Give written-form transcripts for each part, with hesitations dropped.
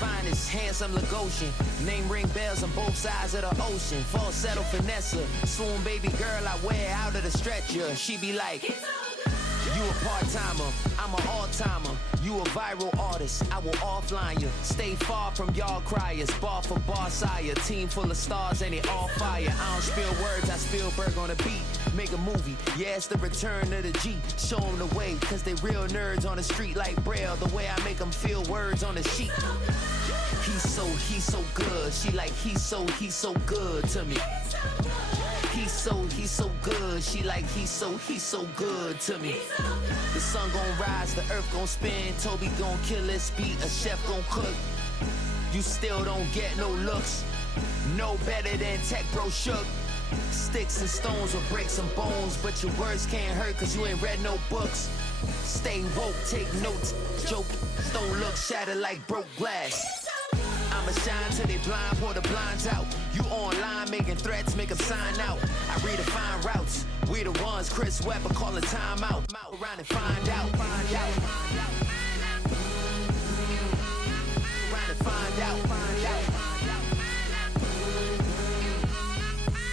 finest, handsome Lagosian. Name ring bells on both sides of the ocean. Falsetto finesse, swoon baby girl I wear out of the stretcher. She be like, you a part-timer, I'm an all-timer. You a viral artist, I will offline you. Stay far from y'all criers, bar for bar sire. Team full of stars and they all fire. I don't spill words, I Spielberg on a beat. Make a movie, yeah, it's the return of the G. Show them the way, cause they real nerds on the street like Braille. The way I make them feel words on the sheet. He's so good. She like, he's so good to me. He's so good. She like, he's so good to me. The sun gon' rise, the earth gon' spin. Toby gon' kill this beat, a chef gon' cook. You still don't get no looks. No better than Tech Bro Shook. Sticks and stones will break some bones, but your words can't hurt cause you ain't read no books. Stay woke, take notes, joke. Don't look shattered like broke glass. I'ma shine till they blind, pour the blinds out. You online making threats, make them sign out. I redefine routes. We the ones Chris Webber calling time out. Around and find out. Around and find out.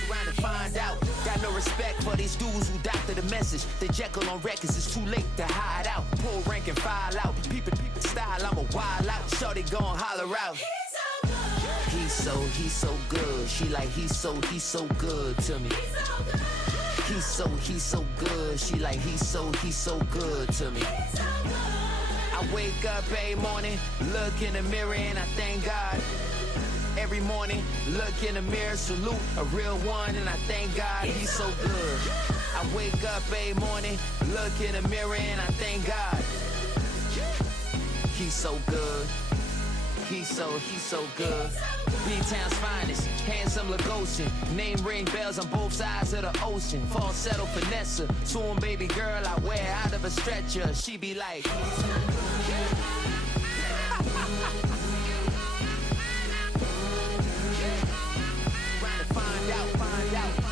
Around and find out. Got no respect for these dudes who doctor the message. The Jekyll on records, it's too late to hide out. Pull rank and file out. Peep style, I'm a wild out. Shorty gon' holler out. He's so good. She like, he's so good to me. He's so good. She like, he's so good to me. I wake up every morning, look in the mirror and I thank God. Every morning, look in the mirror, salute a real one and I thank God he's so good. I wake up every morning, look in the mirror and I thank God. He's so good. He's so good. B-Town's finest, handsome Lagosian. Name ring bells on both sides of the ocean. Falsetto finesse, swoon baby girl I wear out of a stretcher. She be like, find out.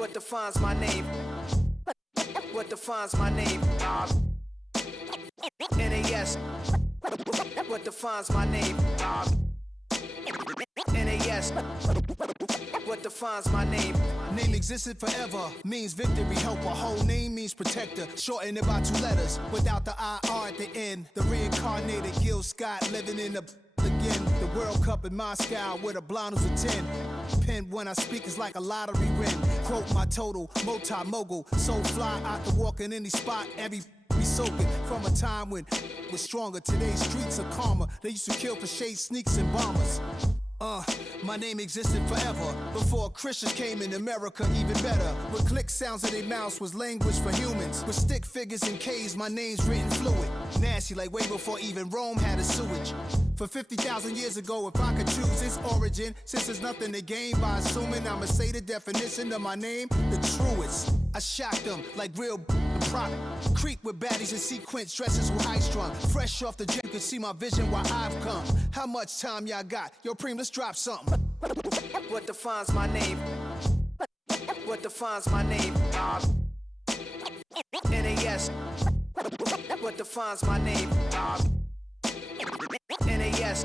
What defines my name? What defines my name? NAS. What defines my name? NAS. What defines my name? Name existed forever, means victory, helper. Whole name means protector, shortened it by 2 letters, without the IR at the end. The reincarnated Gil Scott living in the again. The World Cup in Moscow with a blind who's a 10. Pen when I speak is like a lottery win. Quote my total, multi-mogul, so fly out to walk in any spot, every be soaking from a time when was stronger. Today's streets are calmer. They used to kill for shade sneaks and bombers. My name existed forever before Christians came in America, even better. With click sounds of their mouths was language for humans. With stick figures and K's, my name's written fluid. Nasty like way before even Rome had a sewage. For 50,000 years ago, if I could choose its origin, since there's nothing to gain by assuming, I'ma say the definition of my name, the truest. I shocked them like real prop. Creep with baddies in sequence, dresses with high strung. Fresh off the gym, you can see my vision where I've come. How much time y'all got? Yo, Preem, let's drop something. What defines my name? What defines my name? NAS. What defines my name? NAS.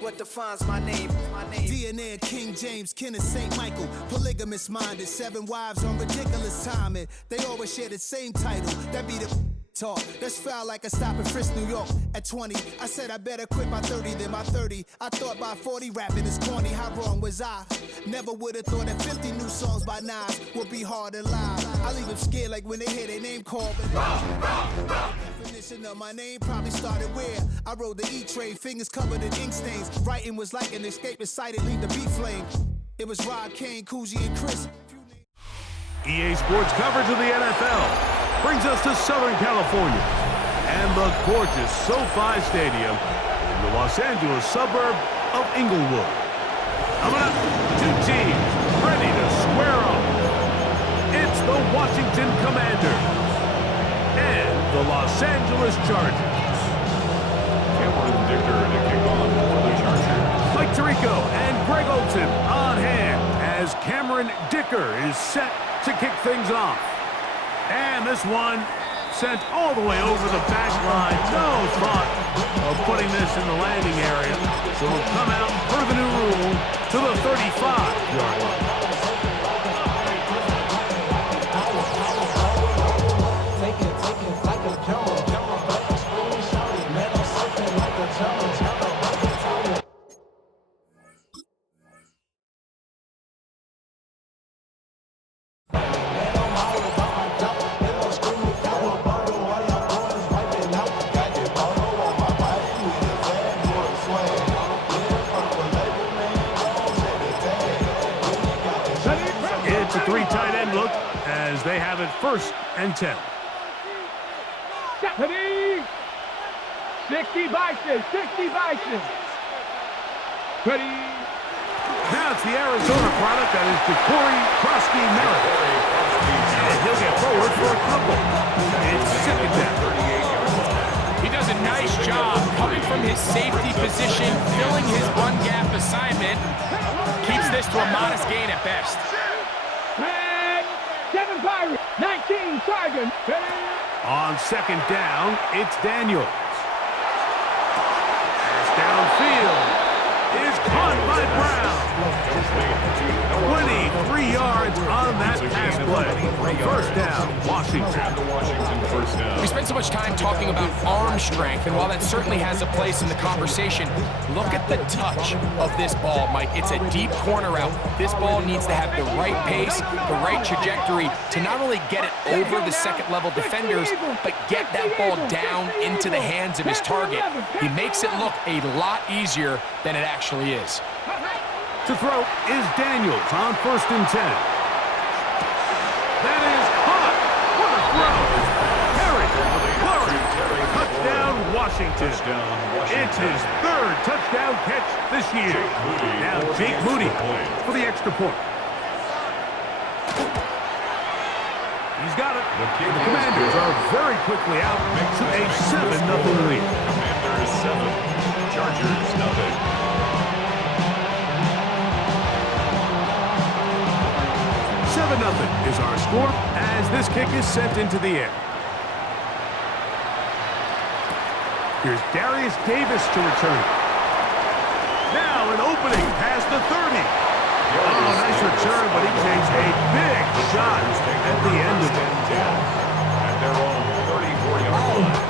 What defines my name? DNA of King James, kin of St. Michael. Polygamous minded, 7 wives on ridiculous timing. They always share the same title. That be the talk. That's foul like a stop in Frisk, New York. At 20, I said I better quit by 30 than by 30. I thought by 40 rapping is corny. How wrong was I? Never would have thought that 50 new songs by Nas would be hard and live. I leave them scared like when they hear their name called. Definition of my name probably started where I rode the E-train, fingers covered in ink stains. Writing was like an escape excited, leave the beat flame. It was Rod, Kane, Coogee, and Chris. EA Sports coverage of the NFL brings us to Southern California and the gorgeous SoFi Stadium in the Los Angeles suburb of Inglewood. Coming up, 2 teams ready to square off. It's the Washington Commanders and the Los Angeles Chargers. Cameron Dicker to kick off for the Chargers. Mike Tirico and Greg Olson on hand as Cameron Dicker is set to kick things off. And this one sent all the way over the back line. No thought of putting this in the landing area. So it'll come out per the new rule to the 35-yard line. It's a 3 tight end look as they have it 1st and 10. 60 Bison, 60 Bison. Ready. Now it's the Arizona product that is Corey Krosky Merritt. And he'll get forward for a couple. It's 2nd down. He does a nice job coming from his safety position, filling his run gap assignment. Keeps this to a modest gain at best. 7 Pirates, 19 Chargers. On 2nd down, it's Daniels. Pass downfield is caught by Brown. 23 yards on that pass play. 1st down, Washington. We spend so much time talking about arm strength, and while that certainly has a place in the conversation, look at the touch of this ball, Mike. It's a deep corner route. This ball needs to have the right pace, the right trajectory to not only get it over the second-level defenders, but get that ball down into the hands of his target. He makes it look a lot easier than it actually is. To throw is Daniels on 1st and 10. That is caught. What a throw. Terry Flurry. Touchdown, Washington. It's his 3rd touchdown catch this year. Now Jake Moody for the extra point. He's got it. The Commanders are very quickly out to a 7-0 lead. Commanders 7, Chargers 0. 7-0 is our score as this kick is sent into the air. Here's Darius Davis to return it. Now an opening past the 30. Oh, nice return, but he takes a big shot at the end of it. At their own 34-yard line.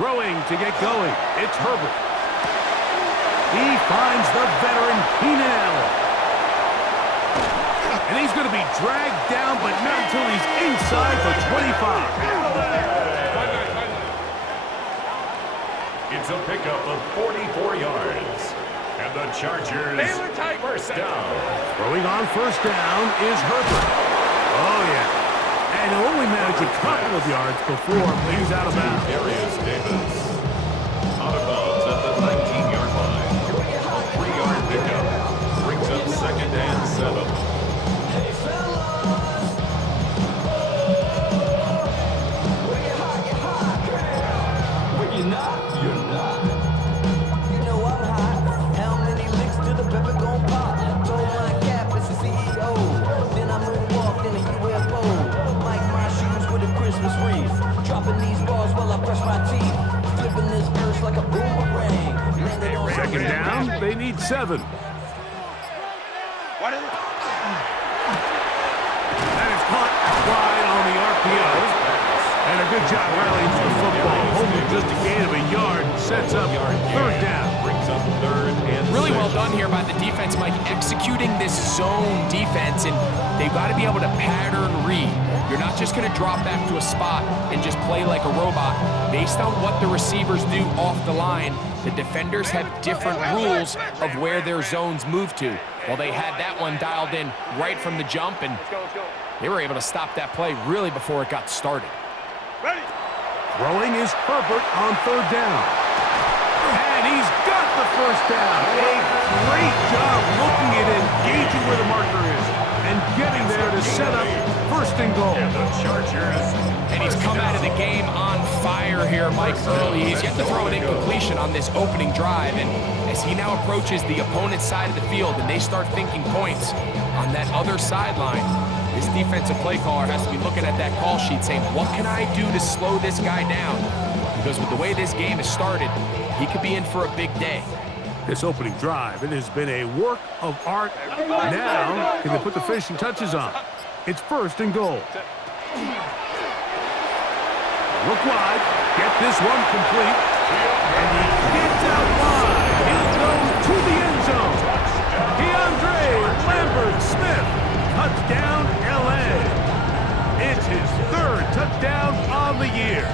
Throwing to get going, it's Herbert. He finds the veteran Keenan Allen. And he's going to be dragged down, but not until he's inside the 25. It's a pickup of 44 yards. And the Chargers first down. Throwing on first down is Herbert. Oh, yeah. And he'll only manage a couple of yards before he's out of bounds. Darius Davis. Out of bounds at the 19-yard line. A 3-yard pickup. Brings up 2nd and 7. Second down, they need 7. That is caught wide on the RPO. And a good job rallying to the football. Holding just a gain of a yard. Sets up 3rd down. Brings up 3rd and Really 6. well done here by the defense, Mike, executing this zone defense, and they've got to be able to pattern read. You're not just going to drop back to a spot and just play like a robot. Based on what the receivers do off the line, the defenders have different rules of where their zones move to. Well, they had that one dialed in right from the jump, and they were able to stop that play really before it got started. Throwing is Herbert on 3rd down. And he's got the first down. A great job looking at it, gauging where the marker is, and getting there to set up 1st and goal. And the Chargers. And he's come out of the game on fire here, Mike, early. He's yet to throw an incompletion on this opening drive. And as he now approaches the opponent's side of the field and they start thinking points on that other sideline, this defensive play caller has to be looking at that call sheet saying, what can I do to slow this guy down? Because with the way this game has started, he could be in for a big day. This opening drive, it has been a work of art. Now, can they put the finishing touches on? It's 1st and goal. Look wide. Get this one complete. And he gets out wide. He'll go to the end zone. DeAndre Lambert-Smith. Touchdown, L.A. It's his 3rd touchdown on the year.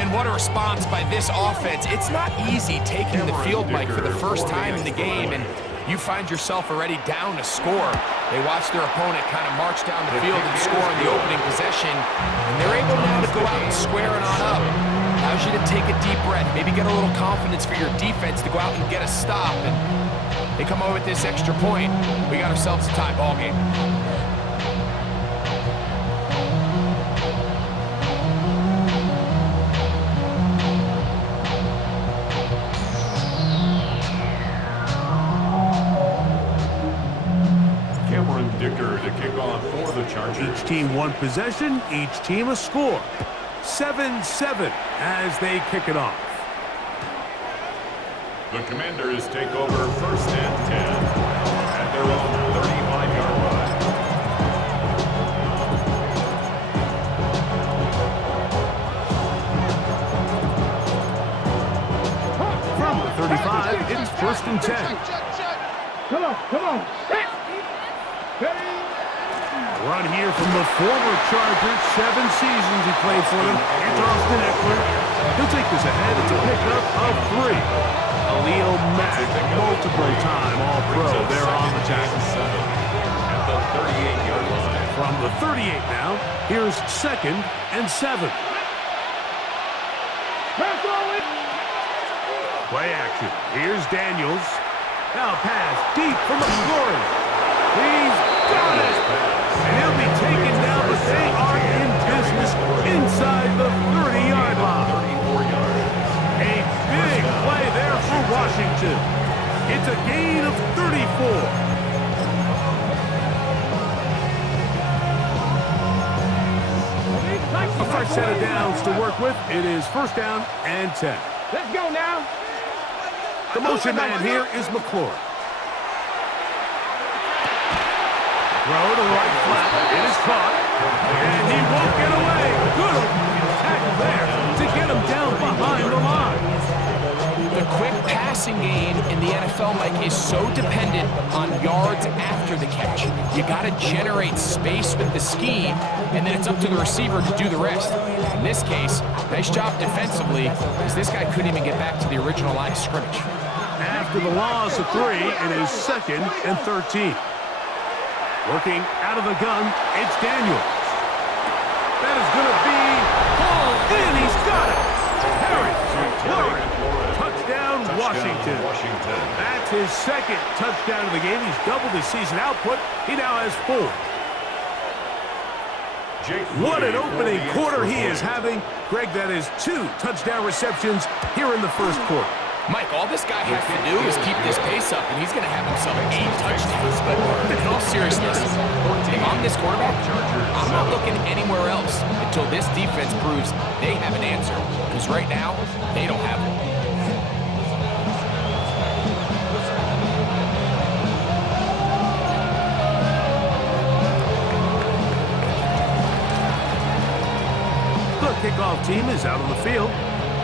And what a response by this offense. It's not easy taking the field, Mike, for the first time in the game, and you find yourself already down a score. They watch their opponent kind of march down the field and score in the opening possession, and they're able now to go out and square it on up. Allows you to take a deep breath, maybe get a little confidence for your defense to go out and get a stop, and they come over with this extra point. We got ourselves a tie ball game. To kick off for the Chargers. Each team one possession, each team a score. 7-7 as they kick it off. The Commanders take over 1st and 10 at their own 35-yard line. From the 35, it's 1st and 10. Come on. Run here from the former Chargers. 7 seasons he played for them. It's Austin Eckler. He'll take this ahead. It's a pickup of 3. Khalil Mack, multiple-time All-Pro there on the tackle. At the 38-yard line. From the 38 now, here's 2nd and 7. Play action. Here's Daniels. Now pass deep from McLaurin. He's got it. And he'll be taken down, but they are in business inside the 30-yard line. 34 yards. A big play there for Washington. It's a gain of 34. A fresh set of downs to work with. It is 1st down and 10. Let's go now. The motion man here is McLaurin. Throw to the right flat. It is caught. And he won't get away. Good opening tackle there to get him down behind the line. The quick passing game in the NFL, Mike, is so dependent on yards after the catch. You got to generate space with the scheme, and then it's up to the receiver to do the rest. In this case, nice job defensively, because this guy couldn't even get back to the original line of scrimmage. After the loss of 3, it is 2nd and 13. Working out of the gun, it's Daniels. That is going to be hauled in. He's got it. Harry McLaurin. Touchdown, Washington. That's his 2nd touchdown of the game. He's doubled his season output. He now has 4. What an opening quarter he is having. Greg, that is 2 touchdown receptions here in the 1st quarter. Mike, all this guy has to do is keep this pace up, and he's going to have himself 8 touchdowns. But in all seriousness, if I'm this quarterback, I'm not looking anywhere else until this defense proves they have an answer. Because right now, they don't have one. The kickoff team is out on the field,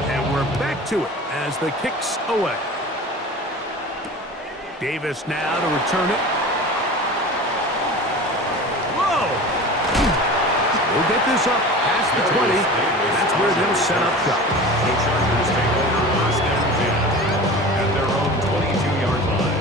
and we're back to it as the kick's away. Davis now to return it. Whoa! We'll get this up past the 20. That's where they'll set up shop. The Chargers take over 1st and 10 at their own 22-yard line.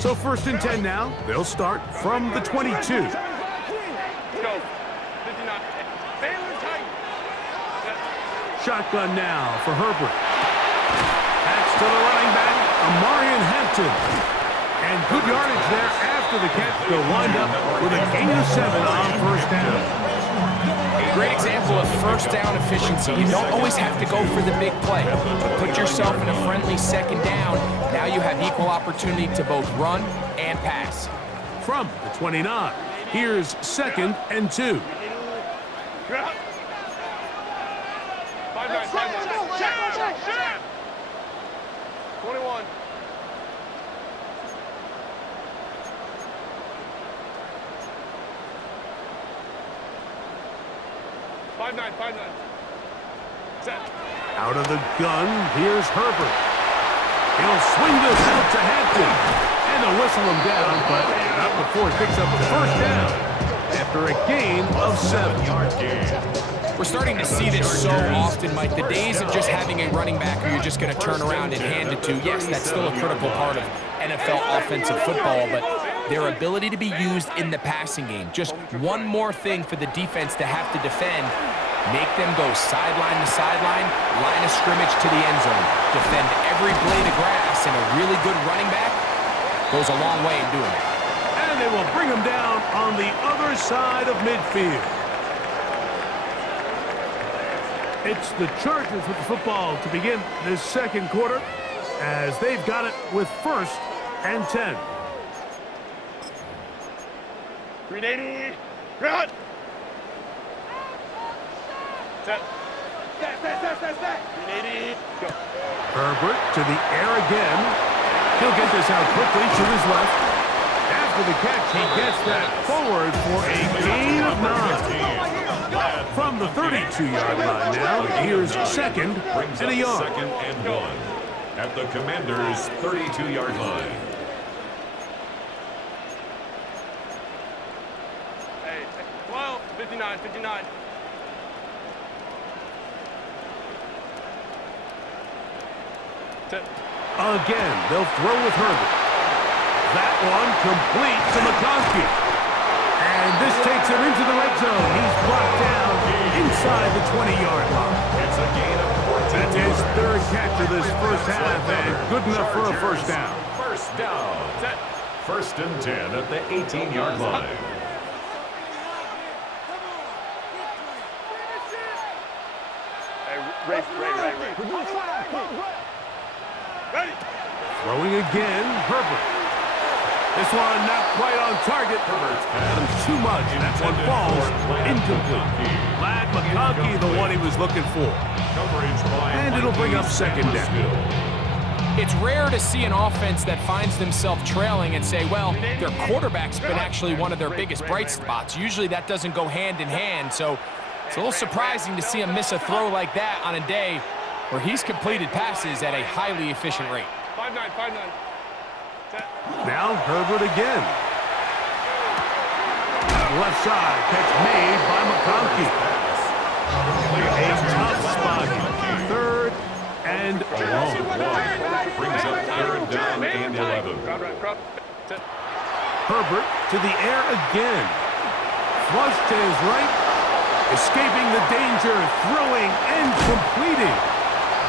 So 1st and 10 now. They'll start from the 22. Shotgun now for Herbert. That's to the running back, Amarian Hampton. And good yardage there after the catch. They'll wind up with a gain of 7 on 1st down. Great example of 1st down efficiency. You don't always have to go for the big play. But put yourself in a friendly 2nd down. Now you have equal opportunity to both run and pass. From the 29, here's 2nd and 2. Check. 21. Five nine. Set. Out of the gun, here's Herbert. He'll swing this out to Hampton. And they'll whistle him down, but not before he picks up the 1st down after a gain of 7. We're starting to see this so often, Mike. The days of just having a running back who you're just going to turn around and hand it to, yes, that's still a critical part of NFL offensive football, but their ability to be used in the passing game. Just one more thing for the defense to have to defend. Make them go sideline to sideline, line of scrimmage to the end zone. Defend every blade of grass, and a really good running back goes a long way in doing it. And they will bring him down on the other side of midfield. It's the Chargers with the football to begin this 2nd quarter as they've got it with 1st and 10. 380. Run. Set. 380. Go. Herbert to the air again. He'll get this out quickly to his left. After the catch, he gets that forward for a gain of 9. From the 32-yard line now, here's 2nd and a yard. 2nd and 1 at the Commanders' 32-yard line. 59, 59. Set. Again, they'll throw with Herbert. That one complete to McConkey. And this takes him into the red zone. He's brought down inside the 20-yard line. It's a gain of 14. That's his third catch of this first half, and good enough for a first down. First down. Set. First and 10 at the 18-yard line. Hey, Ray. Ready. Throwing again, Herbert. This one not quite on target. Herbert's Adam pass. too much, and that one falls incomplete. Lad McConkey, the one he was looking for. Coverage by And it'll bring up second down. It's rare to see an offense that finds themselves trailing and say, well, their quarterback's been actually one of their biggest bright spots. Usually that doesn't go hand in hand, so it's a little surprising to see him miss a throw like that on a day where he's completed passes at a highly efficient rate. 5-9, 5-9. Set. Now Herbert again. Left side, catch made by McConkey. A tough spot. Third and long. Brings up third down and 11. Crowd. Set. Herbert to the air again. Flush to his right. Escaping the danger, throwing and completing.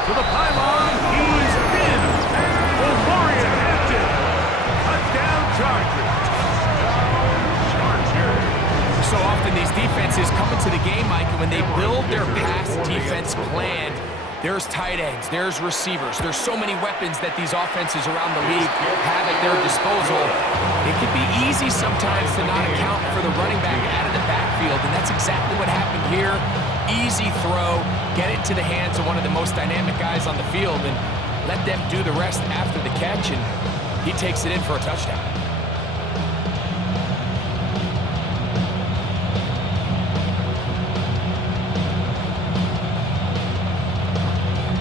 To the pylon, he's in. Warrior Hampton. Touchdown Chargers. So often these defenses come into the game, Mike, and when they build their pass defense plan, there's tight ends, there's receivers, there's so many weapons that these offenses around the league have at their disposal. It can be easy sometimes to not account for the running back out of the backfield, and that's exactly what happened here. Easy throw, get it to the hands of one of the most dynamic guys on the field, and let them do the rest after the catch, and he takes it in for a touchdown.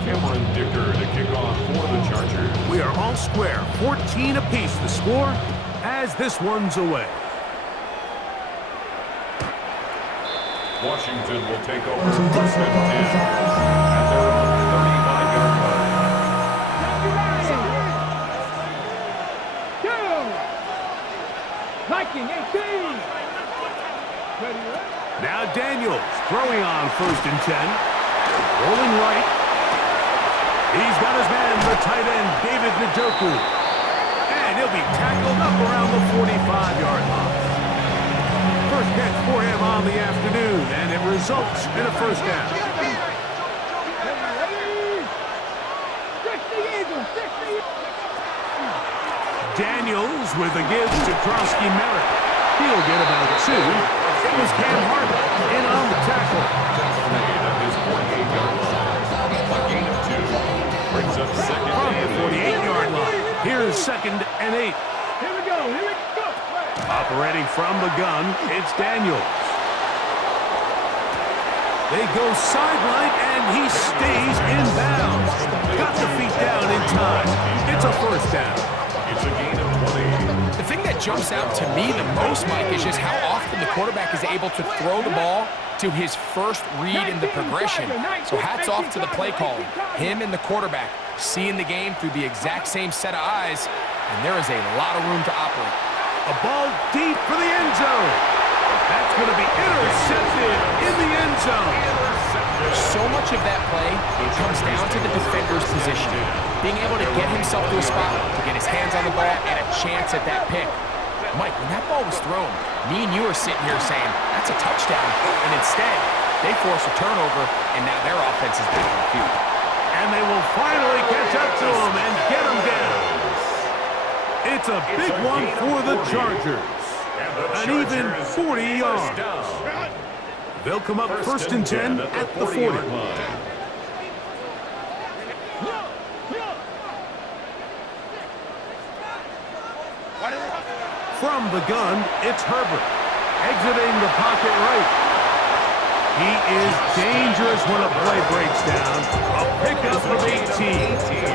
Cameron Dicker to kick off for the Chargers. We are all square, 14 apiece the score as this one's away. Washington will take over first and 10 at their own 35-yard line. Now Daniels throwing on first and 10. Rolling right. He's got his man, the tight end, David Njoku. And he'll be tackled up around the 45-yard line. First catch for him on the afternoon, and it results in a first down. Daniels with a give to Krosky Merritt. He'll get about two. It was Cam Hartman in on the tackle. Tackle made at his 48-yard line. A gain of 2. Brings up second From and the 48-yard line. Here's second and 8. Here we go. Operating from the gun, it's Daniels. They go sideline, and he stays in bounds. Got the feet down in time. It's a first down. It's a gain of 20. The thing that jumps out to me the most, Mike, is just how often the quarterback is able to throw the ball to his first read in the progression. So hats off to the play caller. Him and the quarterback seeing the game through the exact same set of eyes, and there is a lot of room to operate. A ball deep for the end zone. That's going to be intercepted in the end zone. So much of that play, it comes down to the defender's positioning. Being able to get himself to a spot, to get his hands on the ball, and a chance at that pick. Mike, when that ball was thrown, me and you are sitting here saying, that's a touchdown. And instead, they force a turnover, and now their offense is back on the field. And they will finally catch up to him and get him down. It's a big one for the Chargers. An even 40 yards. They'll come up first and 10 at the 40. From the gun, it's Herbert. Exiting the pocket right. He is dangerous when a play breaks down. A pickup of 18.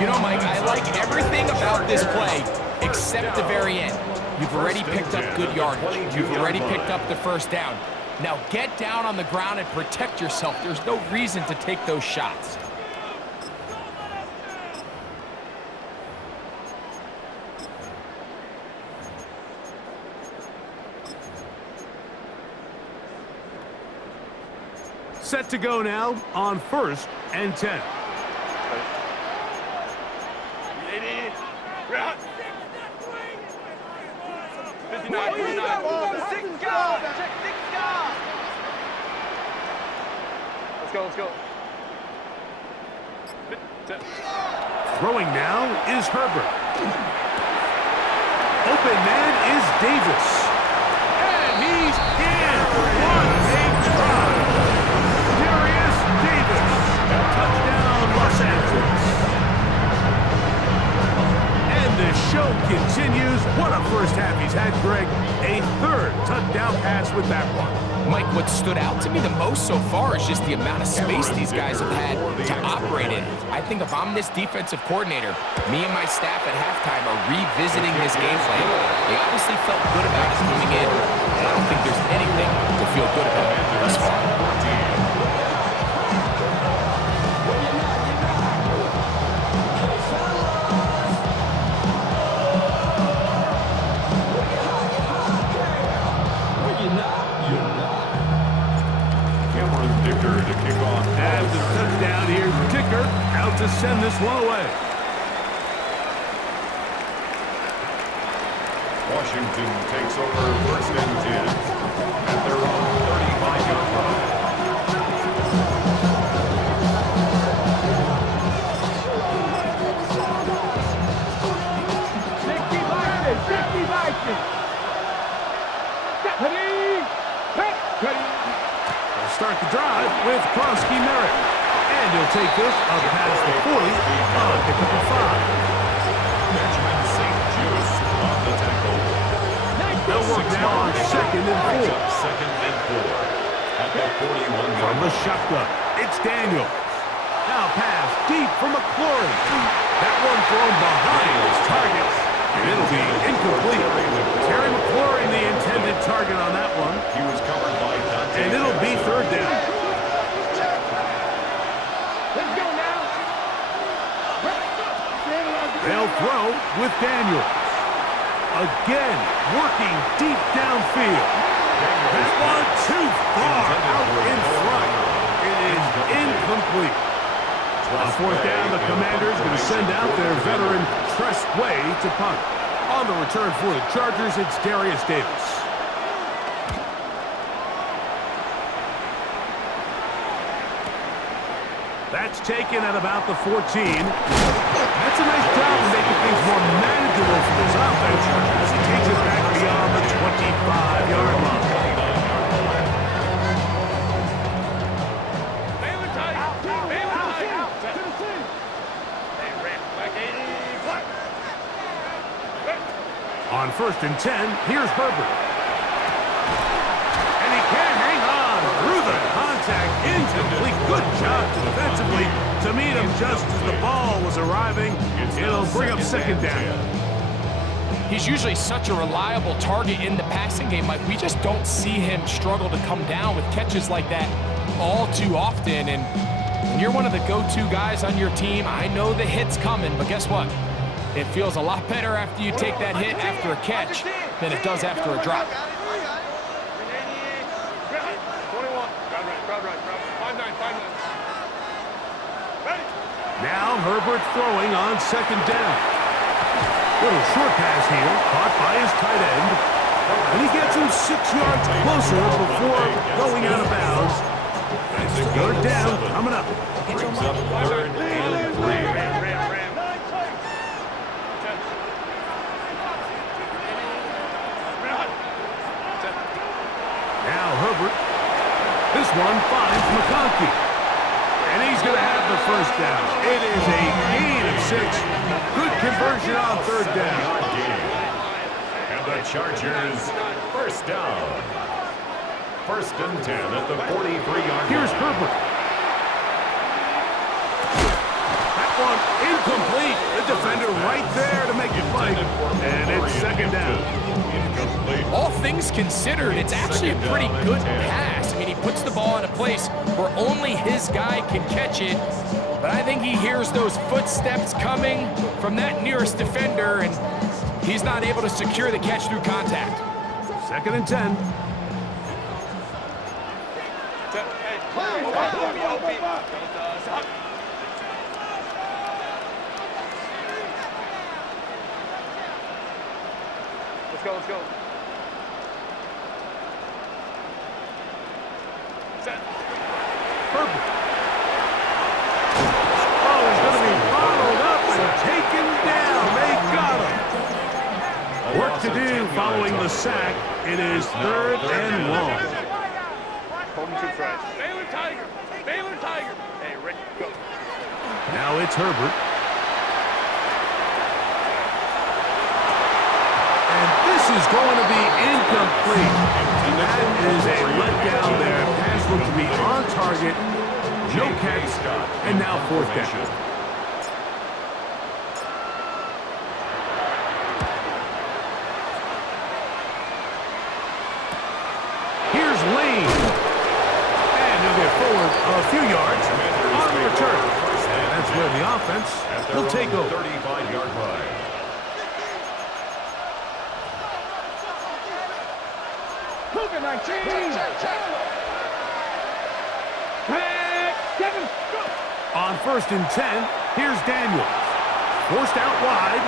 You know, Mike, I like everything about this play except the very end. You've already picked up good yardage. You've already picked up the first down. Now get down on the ground and protect yourself. There's no reason to take those shots. Set to go now on 1st and 10. 59, 59. Let's go. Throwing now is Herbert. Open man is Davis. And he's in. What a try. Darius Davis. Touchdown, Los Angeles. And the show continues. What a first half he's had, Greg. A 3rd touchdown pass with that one. Mike, what stood out to me the most so far is just the amount of space these guys have had to operate in. I think if I'm this defensive coordinator, me and my staff at halftime are revisiting this game plan. They obviously felt good about us coming in, and I don't think there's anything to feel good about thus far. To kick off. As the touchdown, here's the kicker out to send this one away. Washington takes over 1st and 10 at their own 35-yard line. Start the drive with Kronsky Merritt. And he'll take this up past the 40 on pickup of 5. Benjamin St. Just on the tackle. They'll work now on 2nd and 4. 2nd and 4 at the 41-yard From the shotgun, it's Daniels. Now pass deep from McClory. That one thrown behind his target. And it'll be incomplete. Terry McClory, the intended target on that one. He was covered by Dante. And it'll be 3rd down. Let's go now. They'll throw with Daniels. Again, working deep downfield. That one too far out in front. It is incomplete. On 4th down, the Commanders going to send out their veteran Tress Way to punt. On the return for the Chargers, it's Darius Davis. That's taken at about the 14. That's a nice job of making things more manageable for this offense as he takes it back beyond the 25-yard line. On 1st and 10, here's Herbert. And he can't hang on through the contact. Incomplete. Good job defensively to meet him just as the ball was arriving. It'll bring up 2nd down. He's usually such a reliable target in the passing game. Like, we just don't see him struggle to come down with catches like that all too often. And when you're one of the go-to guys on your team, I know the hit's coming, but guess what? It feels a lot better after you take that hit after a catch than it does after a drop. 21. Crowd right. 5-9. Ready. Now Herbert throwing on 2nd down. Little short pass here, caught by his tight end. And he gets him 6 yards closer before going out of bounds. That's the 3rd down coming up. Brings up 3rd and 3. Now Herbert. This one finds McConkey. And he's going to have the 1st down. It is a gain of 6. Good conversion on 3rd down. And the Chargers 1st down. 1st and 10 at the 43-yard line. Here's Herbert. That one incomplete. The defender right there to make the play. And it's 2nd down. Incomplete. All things considered, it's actually a pretty good pass. I mean, he puts the ball in a place where only his guy can catch it, but I think he hears those footsteps coming from that nearest defender, and he's not able to secure the catch through contact. 2nd and 10. Let's go, let's go. Set. Herbert. Oh, he's going to be bottled up and taken down. They got him. Work to do following the sack. It is 3rd and long. Hold him to try. Baylor Tiger. Baylor Tiger. Hey, Rick, go. Now it's Herbert. And this is going to be incomplete. That is a letdown there. Pass looked to be on target. No catch. And now 4th down. Here's Lane. And he'll get forward a few yards on the return. And that's where the offense will take over. 35-yard line. On 1st and 10, here's Daniels. Forced out wide.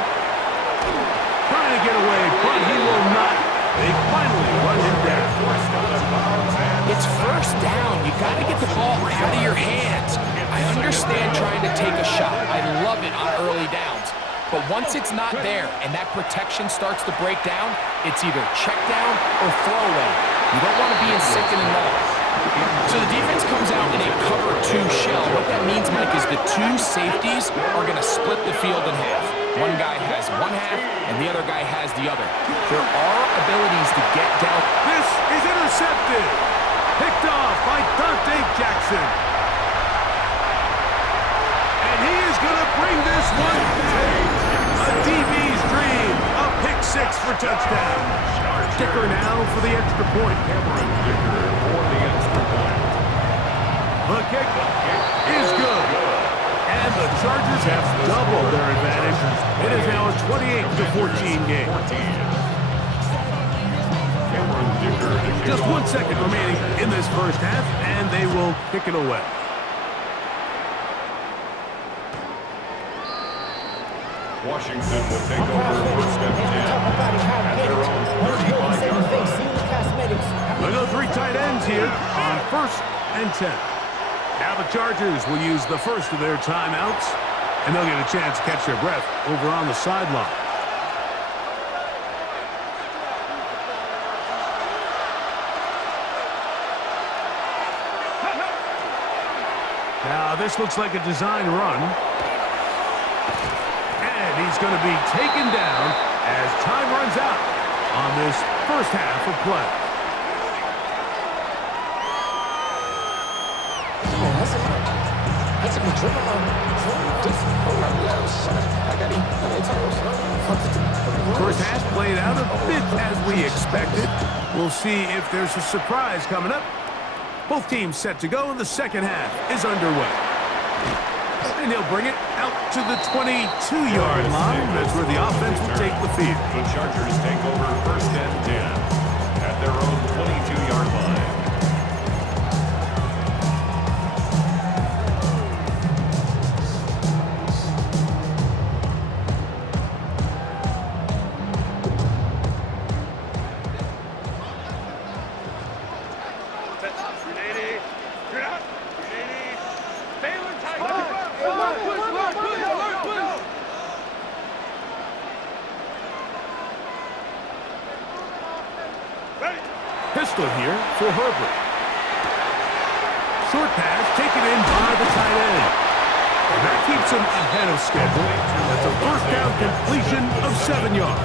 Trying to get away, but he will not. They finally run him down. It's 1st down. You got to get the ball out of your hands. I understand trying to take a shot. I love it on early downs. But once it's not there and that protection starts to break down, it's either check down or throw away. You don't want to be in 2nd and long. So the defense comes out in a cover 2 shell. What that means, Mike, is the 2 safeties are going to split the field in half. One guy has one half, and the other guy has the other. There are abilities to get down. This is intercepted. Picked off by Dante Jackson. And he is going to bring this one back. A DB's dream. A pick 6 for touchdown. Dicker now for the extra point. The kick is good. And the Chargers have doubled their advantage. It is now a 28-14 game. Just 1 second remaining in this first half, and they will kick it away. Washington will take over 1st and 10 at their own 35-yard line. Look at the 3 tight ends here on 1st and 10. Now the Chargers will use the first of their timeouts, and they'll get a chance to catch their breath over on the sideline. Now this looks like a design run. And he's going to be taken down as time runs out on this first half of play. First half played out a bit as we expected. We'll see if there's a surprise coming up. Both teams set to go, and the second half is underway. And he'll bring it out to the 22-yard line. That's where the offense will take the field. The Chargers take over 1st and 10 at their own 22-yard line. Pistol here for Herbert. Short pass taken in by the tight end. And that keeps him ahead of schedule. That's a first down completion of 7 yards.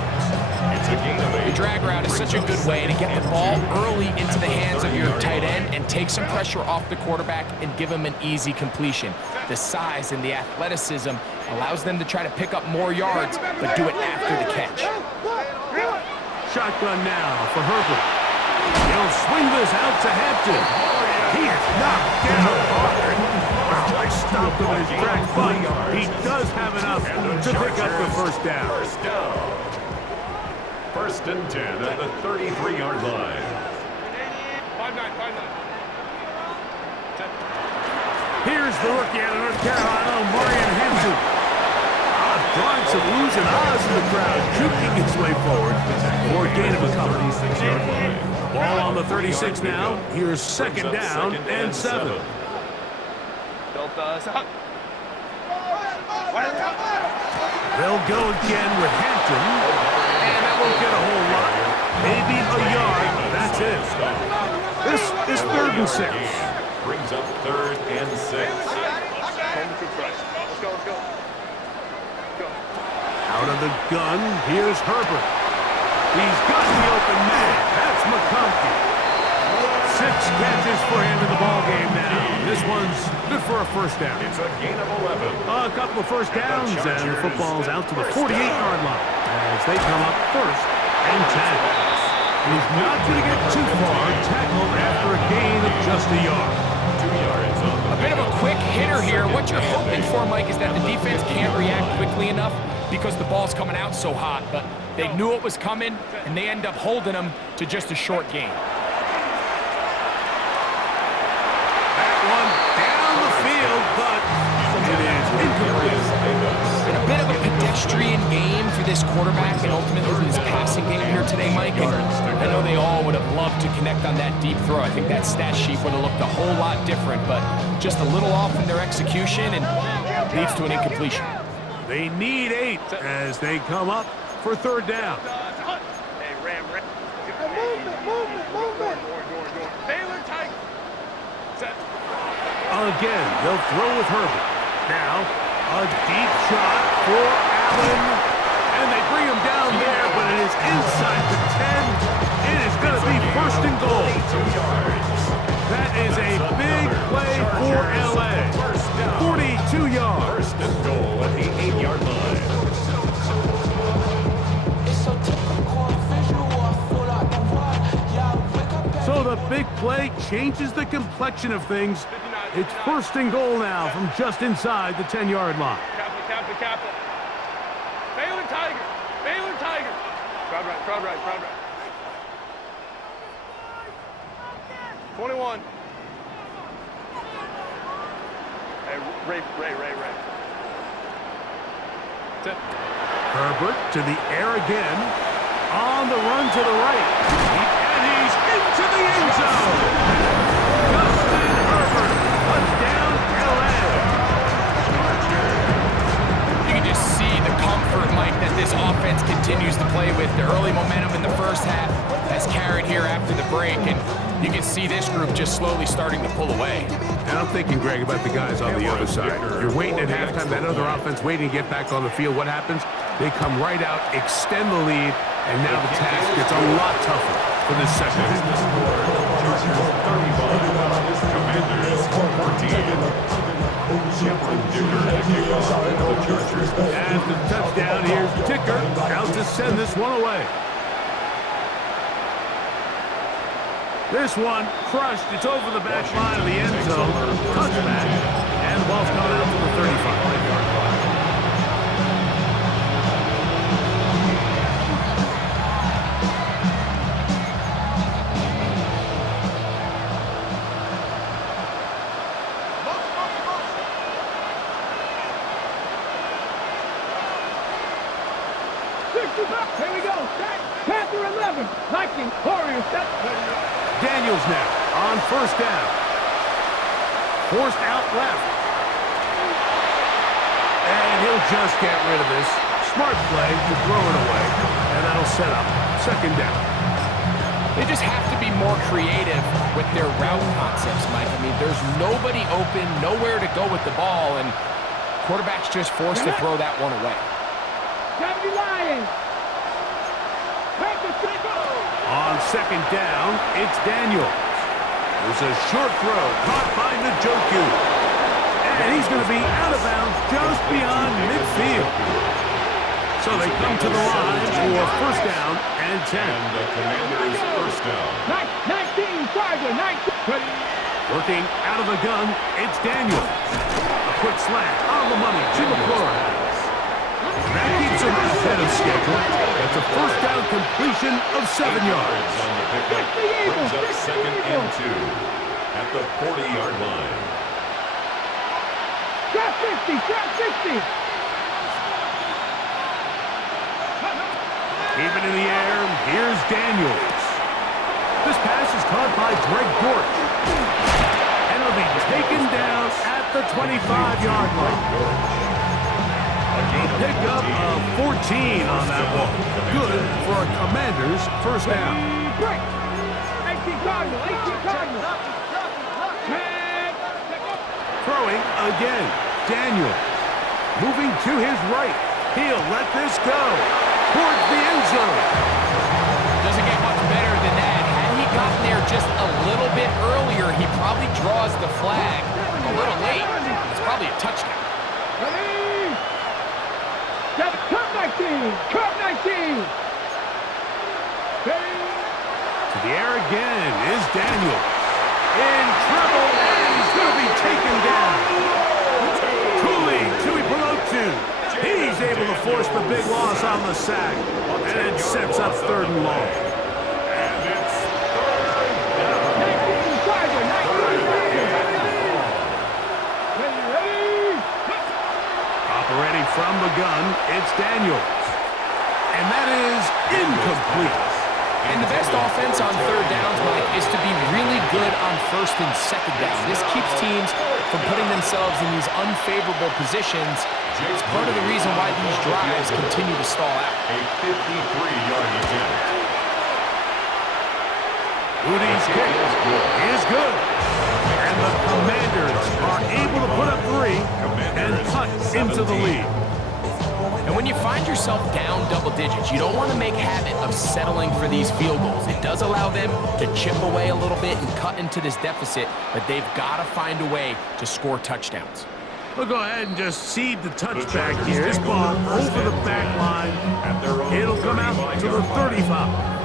The drag route is such a good way to get the ball early into the hands of your tight end and take some pressure off the quarterback and give him an easy completion. The size and the athleticism allows them to try to pick up more yards, but do it after the catch. Shotgun now for Herbert. He'll swing this out to Hampton. He is knocked down hard. Wow, they stopped him in his tracks, but he does have enough to pick up the first down. First down. First and 10 at the 33-yard line. 5-9. Here's the rookie out of North Carolina, Marion Hampton. Drawing some oohs and ahs in the crowd, juking his way forward for a gain of a couple. Ball on the 36 now. Here's second down and 7. They'll go again with Hampton, and that won't get a whole lot. Maybe a yard. That's it. This is 3rd and 6. Brings up 3rd and 6. Let's go. Out of the gun, here's Herbert. He's got the open man. That's McConkey. 6 catches for him in the ballgame now. This one's good for a first down. It's a gain of 11. A couple of first downs, and the football's out to the 48-yard line as they come up 1st and 10. He's not going to get too far, tackled after a gain of just a yard. 2 yards on the A bit of a quick hitter here. What you're hoping for, Mike, is that the defense can't react quickly enough because the ball's coming out so hot. But they knew it was coming, and they end up holding them to just a short gain. That one down the field, but it is incomplete. And a bit of a pedestrian game for this quarterback and ultimately his passing game here today, Mike. And I know they all would have loved to connect on that deep throw. I think that stat sheet would have looked a whole lot different, but just a little off in their execution and leads to an incompletion. They need 8 as they come up for 3rd down. Hey, Ram. Movement. Baylor Tiger. Set. Again, they'll throw with Herbert. Now, a deep shot for Allen. And they bring him down there, but it is inside the 10. It is going to be 1st and goal. That is a big play for L.A. 42 yards. 1st and goal at the 8-yard line. So the big play changes the complexion of things. It's 1st and goal now from just inside the 10-yard line. Capital. Baylor Tiger. Crowd right. 21. Hey, Ray. Set. Herbert to the air again. On the run to the right. And he's into the end zone. Justin Herbert. Touchdown, L.A. You can just see the comfort, Mike, that this offense continues to play with. The early momentum in the first half has carried here after the break, and you can see this group just slowly starting to pull away. And I'm thinking, Greg, about the guys on the other side. You're waiting at halftime, that other offense waiting to get back on the field. What happens? They come right out, extend the lead, and now the task gets a lot tougher for this second half. After the touchdown, here's Dicker out to send this one away. This one crushed. It's over the back line of the end zone. Touchback. And the ball's coming out to the 35. Here we go. Panther 11. Lightning. Warriors. Daniels now on 1st down. Forced out left. And he'll just get rid of this. Smart play to throw it away. And that'll set up 2nd down. They just have to be more creative with their route concepts, Mike. I mean, there's nobody open, nowhere to go with the ball, and quarterback's just forced to throw that one away. Lions. On 2nd down, it's Daniels. There's a short throw caught by Njoku. And he's going to be out of bounds just beyond midfield. So they come to the line for first down and 10. And the Commanders' first down. 19, Tiger, 19. Working out of the gun, it's Daniels. A quick slant on the money to McClure. That keeps him ahead of schedule. That's a first down completion of 7 yards. On the pickup brings up second and 2 at the 40-yard line. Drop 50, drop 50. Even in the air, here's Daniels. This pass is caught by Greg Dortch. And it'll be taken down at the 25-yard line. A pickup of 14 on that one. Good for a Commander's first down. Break. 18 Cardinal, 18 Cardinal. Throwing again, Daniels. Moving to his right. He'll let this go towards the end zone. Doesn't get much better than that. Had he gotten there just a little bit earlier, he probably draws the flag a little late. It's probably a touchdown. Ready? Curve 19, curve 19. Ready? To the air again is Daniels. In trouble, and he's going to be taken down. Cooley, Chewy Pelotu. He's able to force the big loss on the sack. And it sets up third and long. And it's third down. 19 Tiger, 19 Tiger. Ready? Operating from the gun, it's Daniels. And that is incomplete. And the best offense on third downs, Mike, is to be really good on first and second down. This keeps teams from putting themselves in these unfavorable positions. It's part of the reason why these drives continue to stall out. A 53-yard attempt. Rudy's kick is good. And the Commanders are able to put up 3 and punt into the lead. And when you find yourself down double digits, you don't want to make habit of settling for these field goals. It does allow them to chip away a little bit and cut into this deficit, but they've got to find a way to score touchdowns. We'll go ahead and just seed the touchback here. This ball over the back line. It'll come out to the 35.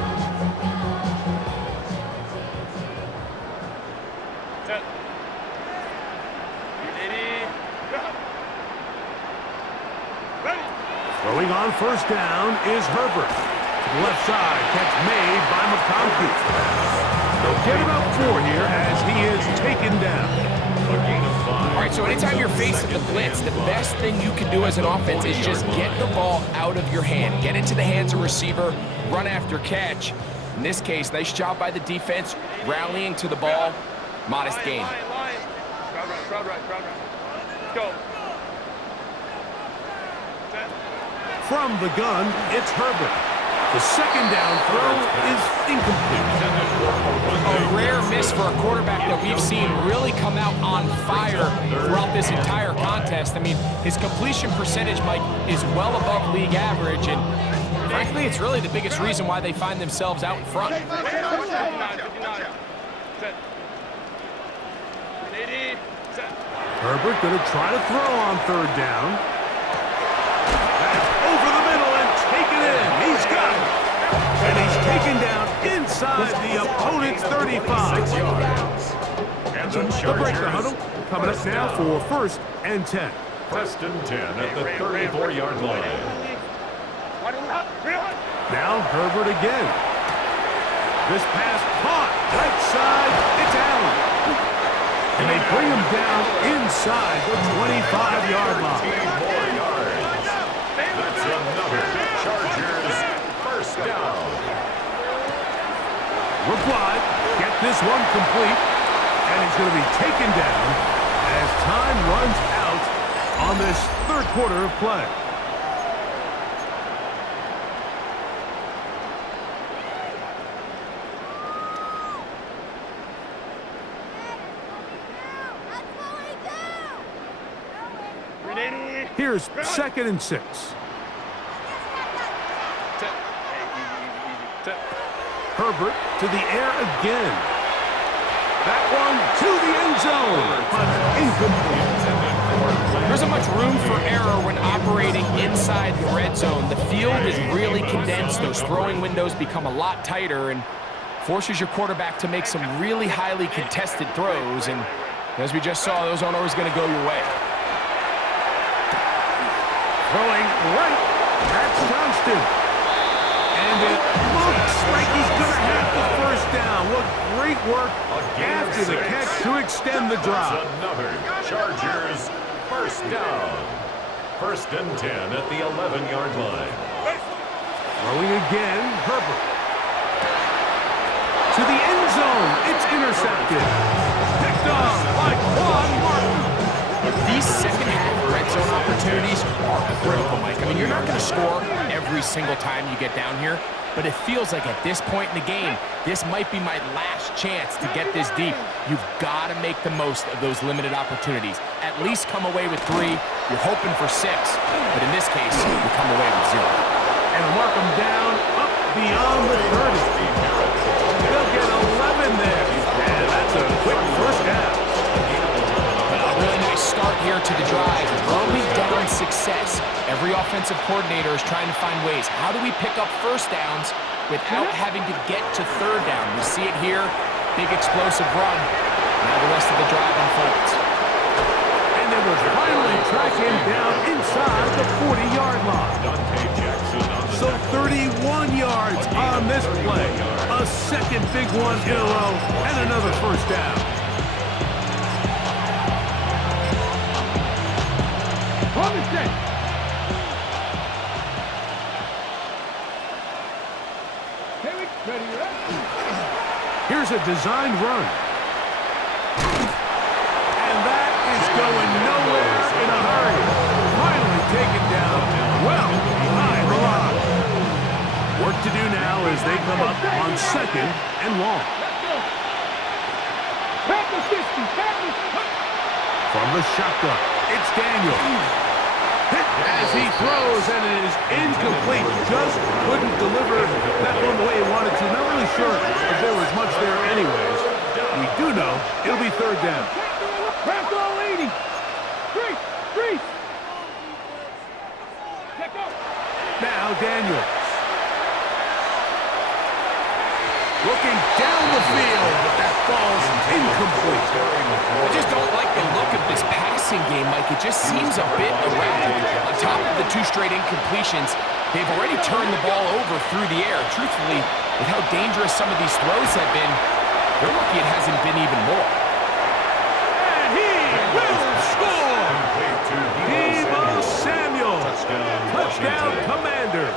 Throwing on first down is Herbert. To the left side, catch made by McConkey. They'll get about 4 here as he is taken down. A gain of 5. All right, so anytime you're facing the blitz, the best thing you can do as an offense is just get the ball out of your hand. Get into the hands of receiver, run after catch. In this case, nice job by the defense, rallying to the ball. Modest gain. Crowd right. Go. From the gun, it's Herbert. The second down throw is incomplete. A rare miss for a quarterback that we've seen really come out on fire throughout this entire contest. I mean, his completion percentage, Mike, is well above league average, and frankly, it's really the biggest reason why they find themselves out in front. Herbert going to try to throw on third down. That's over the middle and taken in. He's got it. And he's taken down inside the opponent's 35. 6 yards. And the The break the Chargers huddle coming up now for first and 10. first and 10 at the 34-yard line. Now Herbert again. This pass caught right side. It's Allen. And they bring him down inside the 25-yard line. 15 more yards. That's another Chargers first down. Look wide. Get this one complete. And he's going to be taken down as time runs out on this third quarter of play. Here's second and 6. Herbert to the air again. That one to the end zone, but incomplete. There isn't much room for error when operating inside the red zone. The field is really condensed. Those throwing windows become a lot tighter and forces your quarterback to make some really highly contested throws. And as we just saw, those aren't always going to go your way. Throwing right. That's Johnston. And it looks like he's going to have the first down. What great work after the catch to extend the drive. Another Chargers first down. 1st and 10 at the 11-yard line. Throwing again, Herbert. To the end zone. It's intercepted. Picked off by Quan Martin. These second-half red zone opportunities are critical, Mike. I mean, you're not going to score every single time you get down here, but it feels like at this point in the game, this might be my last chance to get this deep. You've got to make the most of those limited opportunities. At least come away with 3. You're hoping for 6, but in this case, you come away with 0. And mark them down up beyond the 30. They'll get 11 there. And that's a quick first down. A really nice start here to the drive. Early down success. Every offensive coordinator is trying to find ways. How do we pick up first downs without having to get to 3rd down? We see it here. Big explosive run. Now the rest of the drive unfolds. And they will finally track him down inside the 40-yard line. So 31 yards on this play. A second big one in a row and another first down. Here's a designed run. And that is going nowhere in a hurry. Finally taken down well behind the line. Work to do now as they come up on 2nd and long. From the shotgun, it's Daniel. Hit as he throws, and it is incomplete. Just couldn't deliver that one the way he wanted to. Not really sure if there was much there anyways. We do know it'll be 3rd down. Now Daniels. Looking down the field, but that ball's incomplete. I just don't like the look of this passing game, Mike. It just seems a bit erratic. On top of the 2 straight incompletions, they've already turned the ball over through the air. Truthfully, with how dangerous some of these throws have been, they're lucky it hasn't been even more. And he will score! Deebo Samuel. Touchdown, Commander.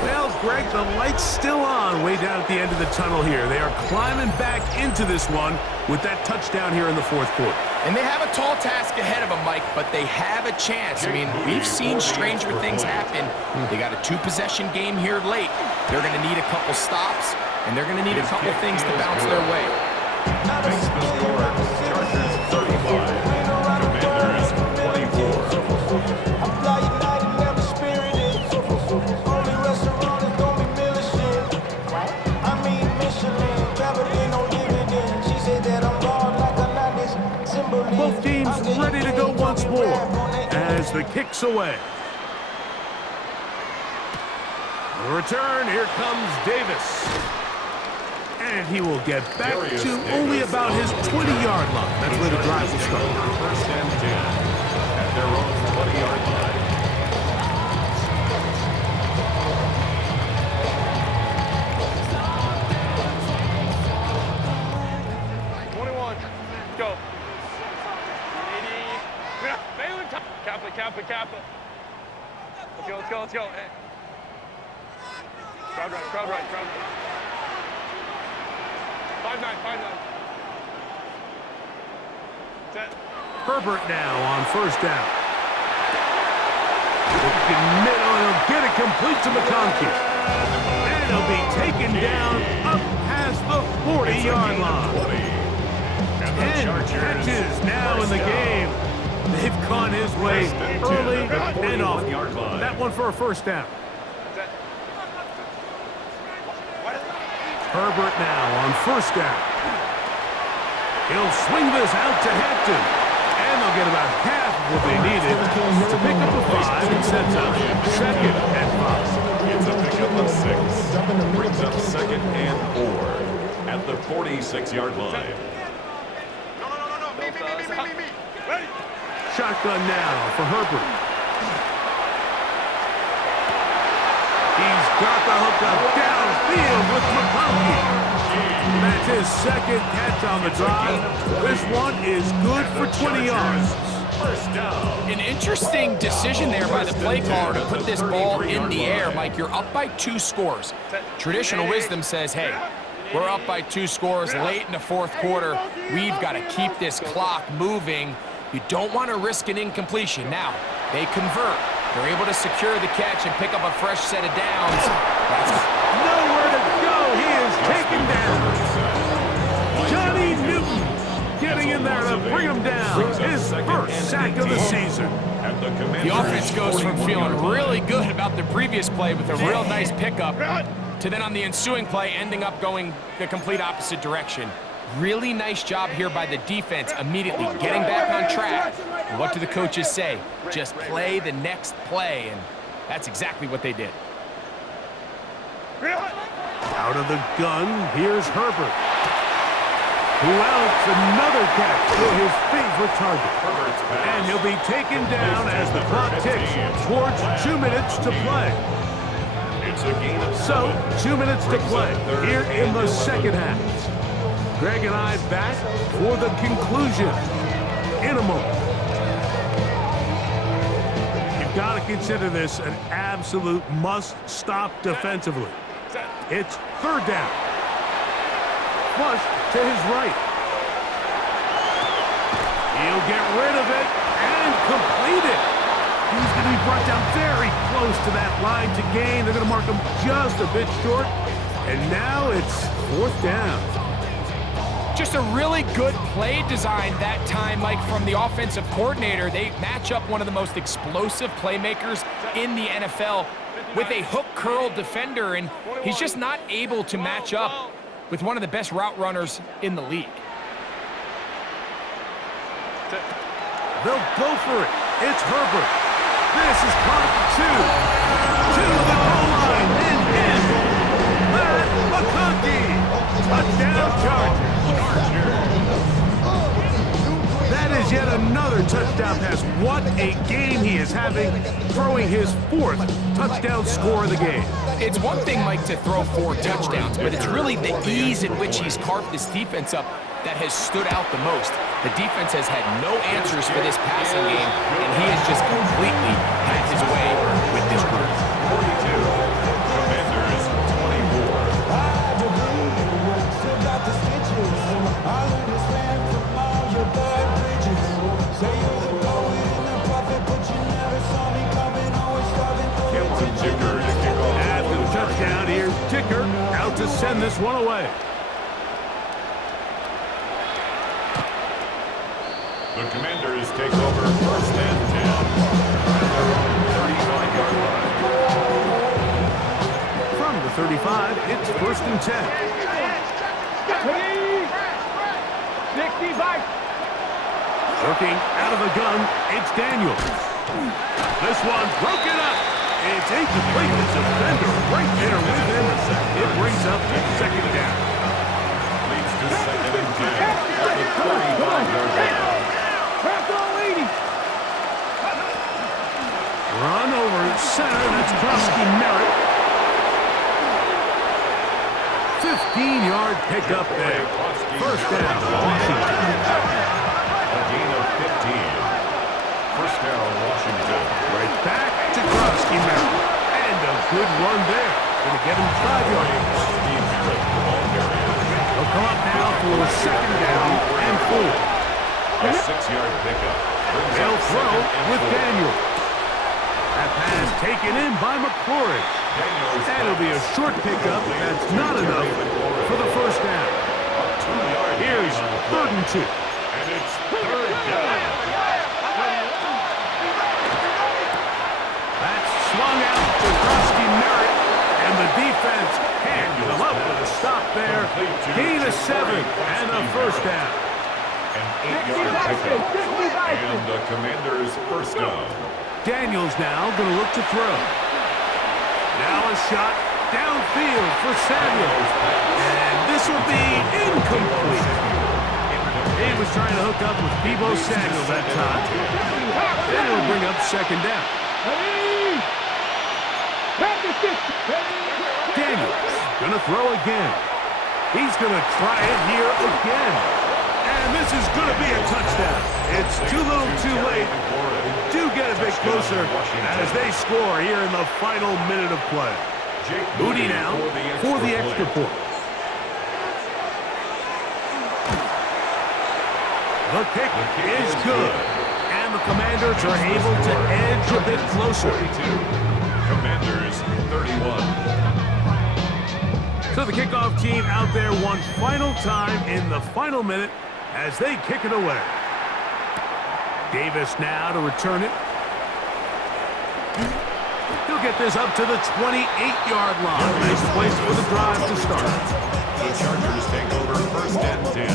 Well, Greg, the light's still on way down at the end of the tunnel here. They are climbing back into this one with that touchdown here in the 4th quarter. And they have a tall task ahead of them, Mike, but they have a chance. I mean, we've seen stranger things happen. They got a 2-possession game here late. They're going to need a couple stops, and they're going to need a couple things to bounce their way. Makes the score, Chargers 35, Commanders 24. Both teams ready to go once more as the kick's away. The return, here comes Davis. And he will get back to only about his 20-yard line. That's where the drive will start. 1st and 10 at their own 20-yard line. Go. Kappa. Let's go. Hey. Crowd right. 5-9. Set. Herbert now on 1st down. Looking middle, and he'll get it complete to McConkey. And he'll be taken down up past the 40-yard line. 10 catches now in the game. They've gone his way early and often. That one for a first down. Herbert now on 1st down. He'll swing this out to Hampton. And they'll get about half of what they needed to pick up a 5 and sets up 2nd and 5. It's a pickup of 6. Brings up 2nd and 4 at the 46-yard line. Shotgun now for Herbert. He's got the hookup downfield with McConkey. That's his 2nd catch on the drive. This one is good for 20 yards. First down. An interesting decision there by the play caller to put this ball in the air. Mike, you're up by 2 scores. Traditional wisdom says, hey, we're up by 2 scores late in the 4th quarter. We've got to keep this clock moving. You don't want to risk an incompletion. Now, they convert. They're able to secure the catch and pick up a fresh set of downs. That's nowhere to go. He is taken down. Johnny Newton getting in there to bring him down. His first sack of the season. The offense goes from feeling really good about the previous play with a real nice pickup to then on the ensuing play ending up going the complete opposite direction. Really nice job here by the defense, immediately getting back on track. And what do the coaches say? Just play the next play, and that's exactly what they did. Out of the gun, here's Herbert. Who else? Another catch for his favorite target. And he'll be taken down as the clock ticks towards 2 minutes to play. So, 2 minutes to play here in the 2nd half. Greg and I back for the conclusion in a moment. You've got to consider this an absolute must-stop defensively. It's 3rd down. Flush to his right. He'll get rid of it and complete it. He's going to be brought down very close to that line to gain. They're going to mark him just a bit short. And now it's 4th down. Just a really good play design that time, Mike, from the offensive coordinator. They match up one of the most explosive playmakers in the NFL with a hook curl defender, and he's just not able to match up with one of the best route runners in the league. They'll go for it. It's Herbert. This is caught 2. To the goal line and in. Matt McConkey. Touchdown Chargers. That is yet another touchdown pass. What a game he is having, throwing his 4th touchdown score of the game. It's one thing, Mike, to throw 4 touchdowns, but it's really the ease in which he's carved this defense up that has stood out the most. The defense has had no answers for this passing game, and he has just completely had his way with this group. 42. Commanders 24. After the touchdown, here's Ticker out to send this one away. The Commanders take over 1st and 10 at their own 35-yard line. From the 35, it's 1st and 10. 65. Working out of the gun, it's Daniels. This one broken up. It's incomplete. The defender right there with him. It brings up 2nd down. Leads to 2nd and 10 at the 35-yard line. Run over center. That's Krosky Merritt. 15-yard pickup there. 1st down, Washington. A gain of 15. 1st down, Washington. Right back to Krosky Merritt. And a good run there. Going to get him 5 yards. They'll come up now for 2nd down and 4. A 6-yard pickup. They'll throw with Daniel. That pass taken in by McClory. That'll be a short pickup. That's not enough for the 1st down. Here's 3rd and 2. And it's 3rd down. That's swung out to Krosky Merritt, and the defense can't come up with a stop there. Gain of 7 and a 1st down. An 8-yard pickup. And the Commanders' first down. Daniels now going to look to throw. Now a shot downfield for Samuels. And this will be incomplete. He was trying to hook up with Deebo Samuel that time. Then it'll bring up second down. Daniels going to throw again. He's going to try it here again. And this is going to be a touchdown. It's too little too late. Do get a bit closer as they score here in the final minute of play. Moody now for the extra point. The kick is good. And the Commanders are able to edge a bit closer. Commanders 31. So the kickoff team out there one final time in the final minute as they kick it away. Davis now to return it. He'll get this up to the 28-yard line. Nice place for the drive to start. The Chargers take over first and 10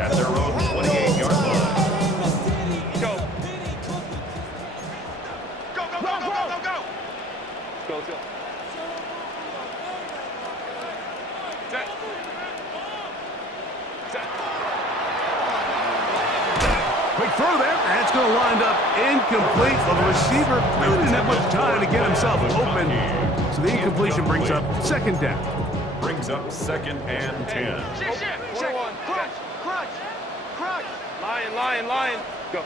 at their own 28-yard line. Go. Go, go, go, go, go, go. Let's go. Set. Set. Quick throw there. That's going to wind up incomplete. Well, the receiver really didn't have much time to get himself open. So the incompletion brings up second down. Brings up second and 10. Check. Crunch. Crunch. Crunch. Lion. Go.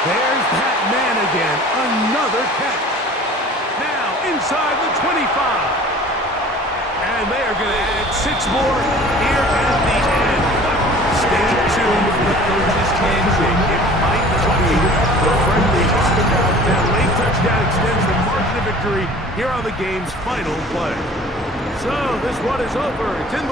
There's that man again. Another catch. Now inside the 25. And they are going to add 6 more here at the end. Stay tuned for the coach's handshake. It might be the friendliest. That late touchdown extends the margin of victory here on the game's final play. So this one is over. It's in the